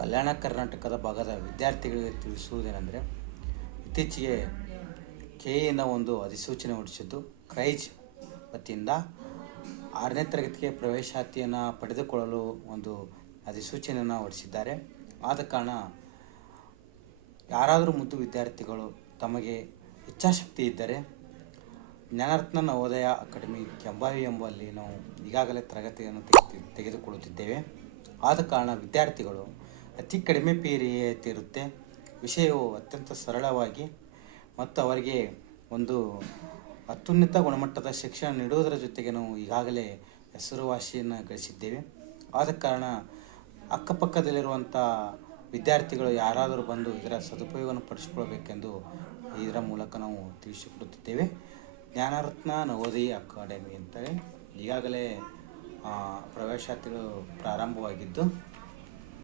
ಕಲ್ಯಾಣ ಕರ್ನಾಟಕದ ಭಾಗದ ವಿದ್ಯಾರ್ಥಿಗಳಿಗೆ ತಿಳಿಸುವುದೇನೆಂದರೆ, ಇತ್ತೀಚೆಗೆ ಕೆಎನ ಒಂದು ಅಧಿಸೂಚನೆ ಹೊರಡಿಸಿದ್ದು, ಕ್ರೈಜ್ ವತಿಯಿಂದ 6ನೇ ತರಗತಿಗೆ ಪ್ರವೇಶಾತಿಯನ್ನು ಪಡೆದುಕೊಳ್ಳಲು ಒಂದು ಅಧಿಸೂಚನೆಯನ್ನು ಹೊರಡಿಸಿದ್ದಾರೆ. ಆದ ಕಾರಣ ಯಾರಾದರೂ ಮುದ್ದು ವಿದ್ಯಾರ್ಥಿಗಳು ತಮಗೆ ಇಚ್ಛಾಶಕ್ತಿ ಇದ್ದರೆ ಜ್ಞಾನರತ್ನ ನವೋದಯ ಅಕಾಡೆಮಿ ಕೆಂಬಾವಿ ಎಂಬಲ್ಲಿ ನಾವು ಈಗಾಗಲೇ ತರಗತಿಯನ್ನು ತೆಗೆದುಕೊಳ್ಳುತ್ತಿದ್ದೇವೆ. ಆದ ಕಾರಣ ವಿದ್ಯಾರ್ಥಿಗಳು ಅತಿ ಕಡಿಮೆ ಫೀ ರಿಯಾಯಿತಿ ಇರುತ್ತೆ. ವಿಷಯವು ಅತ್ಯಂತ ಸರಳವಾಗಿ ಮತ್ತು ಅವರಿಗೆ ಒಂದು ಅತ್ಯುನ್ನತ ಗುಣಮಟ್ಟದ ಶಿಕ್ಷಣ ನೀಡುವುದರ ಜೊತೆಗೆ ನಾವು ಈಗಾಗಲೇ ಹೆಸರುವಾಸಿಯನ್ನು ಗಳಿಸಿದ್ದೇವೆ. ಆದ ಕಾರಣ ಅಕ್ಕಪಕ್ಕದಲ್ಲಿರುವಂಥ ವಿದ್ಯಾರ್ಥಿಗಳು ಯಾರಾದರೂ ಬಂದು ಇದರ ಸದುಪಯೋಗವನ್ನು ಪಡಿಸಿಕೊಳ್ಳಬೇಕೆಂದು ಇದರ ಮೂಲಕ ನಾವು ತಿಳಿಸಿಕೊಡುತ್ತಿದ್ದೇವೆ. ಜ್ಞಾನರತ್ನ ನವೋದಯ ಅಕಾಡೆಮಿ ಅಂತೇಳಿ ಈಗಾಗಲೇ ಪ್ರವೇಶಾತಿಗಳು ಪ್ರಾರಂಭವಾಗಿದ್ದು